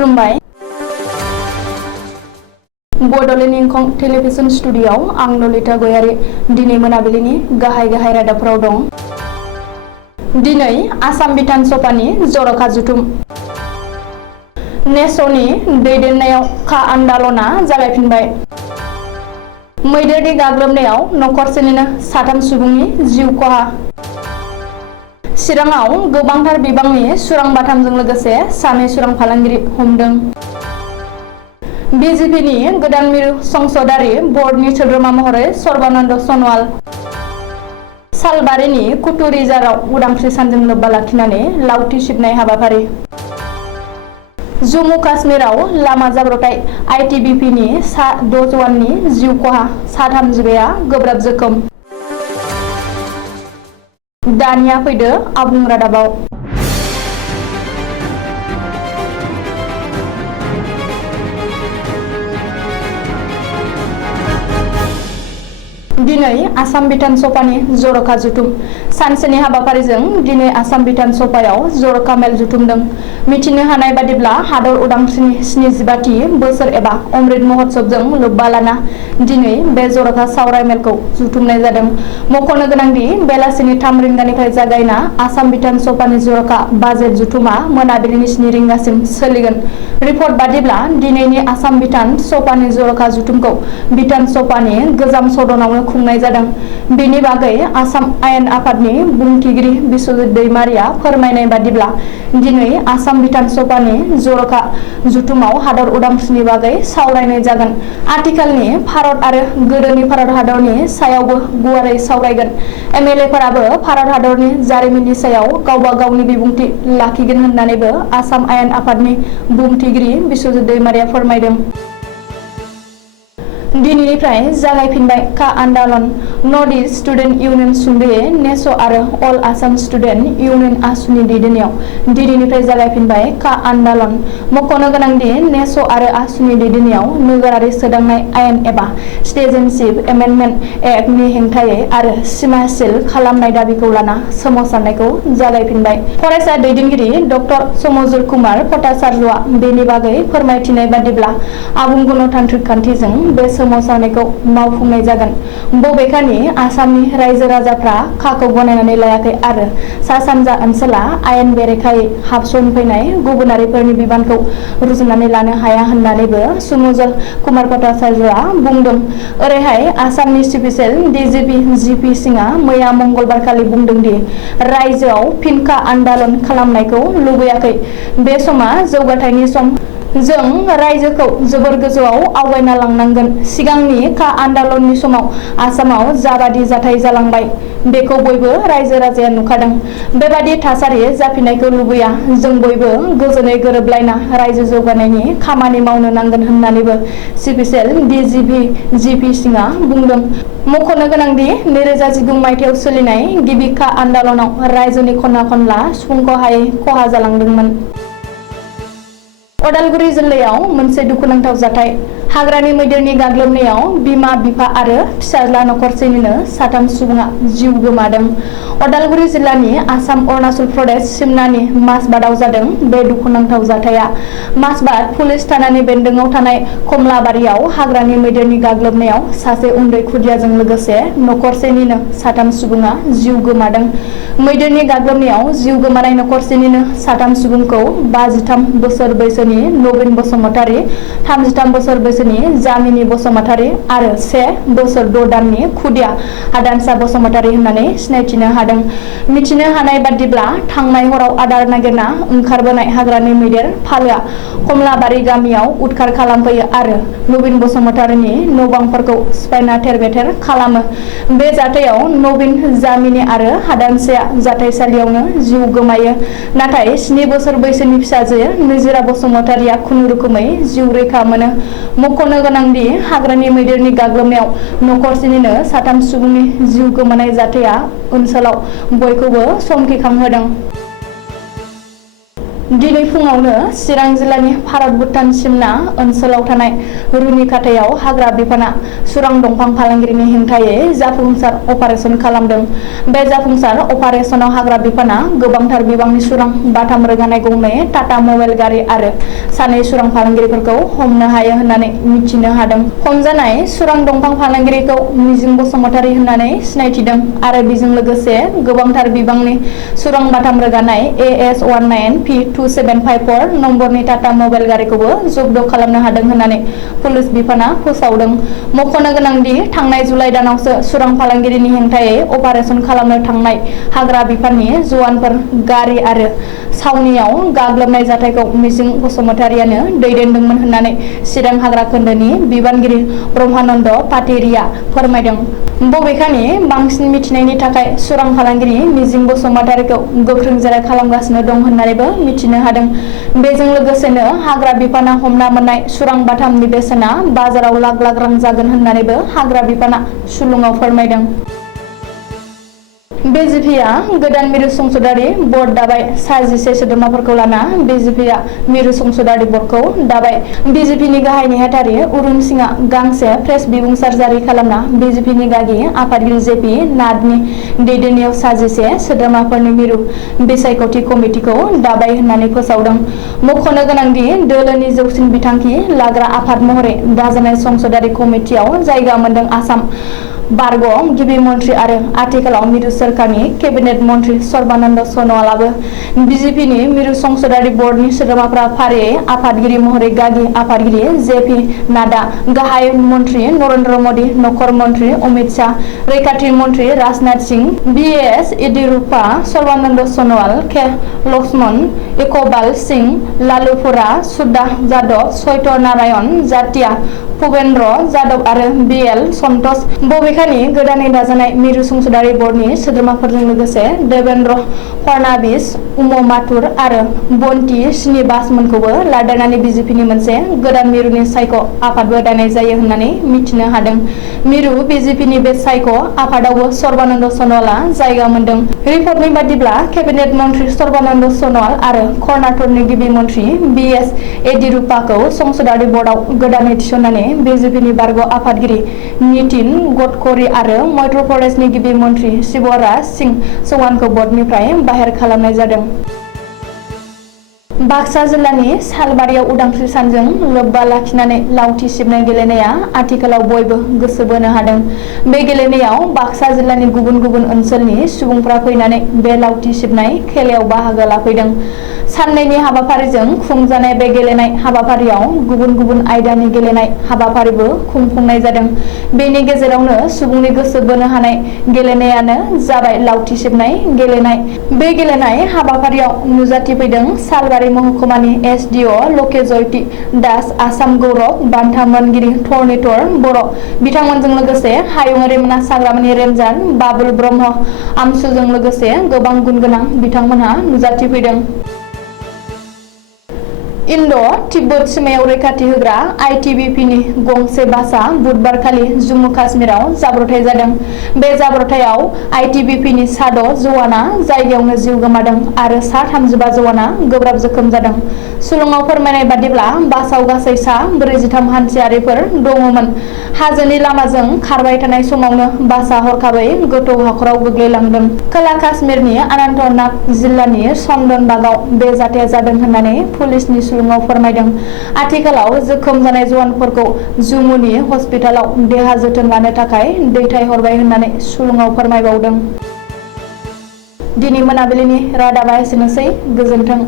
खुलुमबाय। बड'लेण्ड इंखं टेलिभिजन स्टुडिय'आव आं ललिता गयारी दिनै मोनाबिलिनि गाहाय रादाबफोराव दं। दिनै आसाम बिधान सभानि जर'खा जथुम। नेस'नि दैदेननायाव खा आन्दालना जागायफिनबाय। मैदेरनि गाग्लोबनायाव नखरसेनिनो 3 सुबुंनि जिउ खहा। चिराङाव गोबांथार बिबांनि सुरां बाथामजों लोगोसे 2 सुरां फालांगिरि हमदों। बिजेपिनि गोदान मिरु संसदारि बर्डनि सोद्रोमा महरै सर्बानन्द सन'वाल। सालबारिनि कुटुरिजाराव उदांस्रि सानजों लोब्बा लाखिनानै लावथि सिबनाय हाबाफारि। जम्मु काश्मीराव लामा जाब्रबथाय आइटिबिपिनि सा 6 जवाननि जिउ खहा, सा 35आ गोब्राब जोखोम। दानिया फैदो आबुं रादाबाव। दिनै आसाम बिधान सभानि जर'खा जथुम। सानसेनि हाबाफारिजों दिनै आसाम बिधान सभायाव जर'खा मेल जुथुमदों। मिथिनो हानाय बादिब्ला हादर उदांस्रिनि 75थि बोसोर एबा अमृत महोत्सबजों लोब्बा लाना दिनै बे जर'खा सावराय मेलखौ जुथुमनाय जादों। मख'नो गोनांदि बेलासिनि 3 रिंगानिफ्राय जागायना आसाम बिधान सभानि जर'खा बाजेट जुथुमा मोनाबिलिनि 7 रिंगासिम सोलिगोन। रिपर्ट बादिब्ला दिनैनि आसाम बिधान सभानि जर'खा जथुमखौ बिधान सभानि गोजाम सदनावनो खुंनाय जादों। बेनि बागै आसाम आयेन आफादनि बुंथिगिरि बिस्वजित दैमारिया फोरमायनाय बादिब्ला दिनै आसाम बिधान सभानि जर'खा जथुमाव हादर उदांस्रिनि बागै सावरायनाय जागोन। आथिखालनि भारत आरो गोदोनि भारत हादरनि सायावबो गुवारै सावरायगोन। एमएलएफोराबो भारत हादरनि जारिमिननि सायाव गावबा गावनि बिबुंथि लाखिगोन होननानैबो आसाम आयेन आफादनि बुंथिगिरि बिस्वजित दैमारिया फोरमायदों। दिनैनिफ्राय जागायफिनबाय खा आन्दालन। नर्थ इस्ट स्टुडेन्ट इउनियन सुंद'यै नेस' आरो अल आसाम स्टुडेन्ट इउनियन आसुनि दैदेननायाव दिनैनिफ्राय जागायफिनबाय खा आन्दालन। मख'नो गोनांदि नेस' आरो आसुनि दैदेननायाव नोगोरारि सोदांनाय आयेन एबा सिटिजेनशिप एमेन्डमेन्ट एक्टनि हेंथायै आरो सिमा सिल खालामनाय दाबिखौ लाना सोमावसारनायखौ जागायफिनबाय। फरायसा दैदेनगिरि डक्टर समजुर कुमार भट्टाचार्यआ बेनि बागै फोरमायथिनाय बादिब्ला आबुं गणतान्त्रिक खान्थिजों बे सोमावसारनायखौ मावफुंनाय जागोन। बबेखानि आसामनि रायजो राजाफ्रा खाखौ गनायनानै लायाखै आरो सा सानजा ओनसोला आयेन बेरेखायै हाबसनफैनाय गुबुनारिफोरनि बिबानखौ रुजुनानै लानो हाया होननानैबो समजुर कुमार भट्टाचार्यआ बुंदों। ओरैहाय आसामनि स्पेसियेल डिजिपि जिपि सिंहआ मैया मंगलबारखालि बुंदों दि रायजोआव फिन खा आन्दालन खालामनायखौ लुबैयाखै। बे समा जौगाथायनि सम। जों रायजोखौ जोबोर गोजौआव आवगायना लांनांगोन। सिगांनि खा आन्दालननि समाव आसामाव जाबादि जाथाय जालांबाय बेखौ बयबो रायजो राजाया नुखादों। बेबादि थासारि जाफिननायखौ लुबैया। जों बयबो गोजोनै गोरोबलायना रायजो जौगानायनि खामानि मावनो नांगोन होननानैबो स्पेसियेल डिजिपि जिपि सिंहआ बुंदों। मख'नो गोनांदि 2019 मायथाइयाव सोलिनाय गिबि खा आन्दालनाव रायजोनि खना खनला सुफुंख'हायै खहा जालांदोंमोन। उदालगुरि जिल्लायाव मोनसे दुखुनांथाव जाथाय। हाग्रानि मैदेरनि गाग्लोबनायाव बिमा बिफा आरो फिसाज्ला नखरसेनिनो 3 सुबुङा जिउ गोमादों। उदालगुरि जिल्लानि आसाम अरुणाचल प्रदेश सिमनानि माजबादआव जादों बे दुखुनांथाव जाथाया। माजबाद पुलिस थानानि बेन्दोङाव थानाय कमलाबारियाव हाग्रानि मैदेरनि गाग्लोबनायाव सासे उन्दै खुदियाजों लोगोसे नखरसेनिनो 3 सुबुङा जिउ गोमादों। मैदेरनि गाग्लोबनायाव जिउ गोमानाय नखरसेनिनो 3 सुबुंखौ 53 बोसोर बैसोनि नवीन बसुमतारी, 33 बोसोर बैसोनि जामिनी बसुमतारी आरो 1 बोसोर 6 दाननि खुदिया हादानसा बसुमतारी होननानै सिनायथिनो हादों। मिथिनो हानाय बादिब्ला थांनाय हराव आदार नागिरना ओंखारबोनाय हाग्रानि मैदेर फालोआ कमलाबारि गामियाव उदखार खालामफैयो आरो नवीन बसुमतारीनि न'-बांफोरखौ सिफायना थेर-बेथेर खालामो। बे जाथायाव नवीन, जामिनी आरो हादानसाया जाथायसालियावनो जिउ गोमायो। नाथाय 7 बोसोर बैसोनि फिसाजो निजिरा बसुमतारीया खुनुरुखुमै जिउ रैखा मोनो। मख'नो गोनांदि हाग्रानि मैदेरनि गाग्लोबनायाव नखरसेनिनो 3 सुबुंनि जिउ गोमानाय जाथाया ओनसोलाव बयखौबो समखिखांहोदों। दिनै फुङावनो चिरां जिल्लानि भारत भुटान सिमना ओनसोलाव थानाय रुनिखाथायाव हाग्रा बिफाना सुरां दंफां फालांगिरिनि हेंथायै जाफुंसार अपारेशन खालामदों। बे जाफुंसार अपारेशनाव हाग्रा बिफाना गोबांथार बिबांनि सुरां बाथाम रोगानाय गंनै टाटा मबाइल गारि आरो सानै सुरां फालांगिरिफोरखौ हमनो हायो होननानै मिथिनो हादों। हमजानाय सुरां दंफां फालांगिरिखौ मिजिं बसुमतारी होननानै सिनायथिदों आरो बेजों लोगोसे गोबांथार बिबांनि सुरां बाथाम रोगानाय AS19P2754 नम्बरनि टाटा मबाइल गारिखौबो जब्द खालामनो हादों होननानै पुलिस बिफाना फोसावदों। मख'नो गोनांदि थांनाय जुलाइ दानावसो सुरां फालांगिरिनि हेंथायै अपारेशन खालामनो थांनाय हाग्रा बिफाननि जवानफोर गारि आरो सावनियाव गाग्लोबनाय जाथायखौ मिजिं बसुमतारीयानो दैदेनदोंमोन होननानै चिरां हाग्रा खोन्दोनि बिबानगिरि ब्रह्मानन्द पाटेरिया फोरमायदों। बबेखानि बांसिन मिथिनायनि थाखाय सुरां फालांगिरि मिजिं बसुमतारीखौ गोख्रों जेरा खालामगासिनो दं होननानैबो मिथिनो हादों। बेजों लोगोसेनो हाग्रा बिफाना हमना मोननाय सुरां बाथामनि बेसेना बाजाराव लाख लाख रां जागोन होननानैबो हाग्रा बिफाना सुलुङाव फोरमायदों। BJPआ गोदान मिरु संसदारि बर्ड दाबाय। 11 सोद्रोमाफोरखौ लाना BJPआ मिरु संसदारि बर्डखौ दाबाय। BJPनि गाहाय नेहाथारि अरुण सिंहआ गांसे प्रेस बिबुंसार जारि खालामना BJPनि गागि आफादगिरि JP नाडनि दैदेननायाव 11 सोद्रोमाफोरनि मिरु बिसायख'थि कमिटिखौ दाबाय होननानै फोसावदों। मख'नो गोनांदि दोलोनि जौसिन बिथांखि लाग्रा आफाद महरै दाजानाय संसदारि कमिटियाव जायगा मोनदों आसाम बारग' गिबि मन्थ्रि आरो आथिखालाव मिरु सोरखारनि केबिनेट मन्थ्रि सर्बानन्द सन'वालाबो। BJPनि मिरु संसदारि बर्डनि सोद्रोमाफ्रा फारियै आफादगिरि महरै गागि आफादगिरि JP नाडा, गाहाय मन्थ्रि नरेन्द्र मदि, नखर मन्थ्रि अमित शाह, रैखाथि मन्थ्रि राजनाथ सिंह, BS येदियुराप्पा, सर्बानन्द सन'वाल, के लक्ष्मण, इकबाल सिंह, लालुपुरा सुधा जाधव, सत्य नारायण जातिया, भूपेन्द्र जाधव आरो BL सन्तोष। बबेखानि गोदानै दाजानाय मिरु संसदारि बर्डनि सोद्रोमाफोरजों लोगोसे देवेन्द्र फडणवीस, उमा माथुर आरो बन्ति श्रीनिवासनमोनखौबो लादेरनानै BJPनि मोनसे गोदान मिरुनि सायख' आफादबो दानाय जायो होननानै मिथिनो हादों। मिरु BJPनि बे सायख' आफादावबो सर्बानन्द सन'वालआ जायगा मोनदों। रिपर्टनि बादिब्ला केबिनेट मन्थ्रि सर्बानन्द सन'वाल आरो कर्नाटकनि गिबि मन्थ्रि BS येदियुराप्पाखौ संसदारि बर्डआव गोदानै थिसननानै BJPनि बारग' आफादगिरि नितिन गडकरी आरो मध्य प्रदेशनि गिबि मन्थ्रि शिवराज सिंह चौहानखौ बर्डनिफ्राय बाहेर खालामनाय जादों। बाक्सा जिल्लानि सालबारियाव उदांस्रि सानजों लोब्बा लाखिनानै लावथि सिबनाय गेलेनाया आथिखालाव बयबो गोसो बोनो हादों। बे गेलेनायाव बाक्सा जिल्लानि गुबुन गुबुन ओनसोलनि सुबुंफ्रा फैनानै बे लावथि सिबनाय खेलायाव बाहागो लाफैदों। साननैनि हाबाफारिजों खुंजानाय बे गेलेनाय हाबाफारियाव गुबुन गुबुन आयदानि गेलेनाय हाबाफारिबो खुंफुंनाय जादों। बेनि गेजेरावनो सुबुंनि गोसो बोनो हानाय गेलेनायानो जाबाय लावथि सिबनाय गेलेनाय। बे गेलेनाय हाबाफारियाव नुजाथिफैदों सालबारि महकुमानि SDO लकेजयति दास, आसाम गौरब बान्था मोनगिरि धरनिधर बर' बिथांमोनजों लोगोसे हायुङारि मानास हाग्रामानि रेन्जार बाबुल ब्रह्म आमसुजों लोगोसे गोबां गुन गोनां बिथांमोनहा नुजाथिफैदों। इन्ड'-तिब्बत सिमायाव रैखाथि होग्रा ITBPनि गंसे बासआ बुधबारखालि जम्मु काश्मीराव जाब्रबथाय जादों। बे जाब्रबथायाव ITBPनि सा 6 जवाना जायगायावनो जिउ गोमादों आरो सा 35 जवाना गोब्राब जोखोम जादों। सुलुङाव फोरमायनाय बादिब्ला बासआव गासै सा 43 हान्थियारिफोर दङमोन। हाजोनि लामाजों खारबाय थानाय समावनो बासआ हरखाबै गोथौ हाखराव गोग्लैलांदों। खोला काश्मीरनि अनन्तनाग जिल्लानि चन्दनबागआव बे जाथाया जादों होननानै पुलिसनि सुलुङाव फोरमायदों। आथिखालाव जोखोम जानाय जवानफोरखौ जम्मुनि हस्पिटालाव देहा जोथोन लानो थाखाय दैथायहरबाय होननानै सुलुङाव फोरमायबावदों। दिनै मोनाबिलिनि रादाबा एसेनोसै। गोजोन्थों।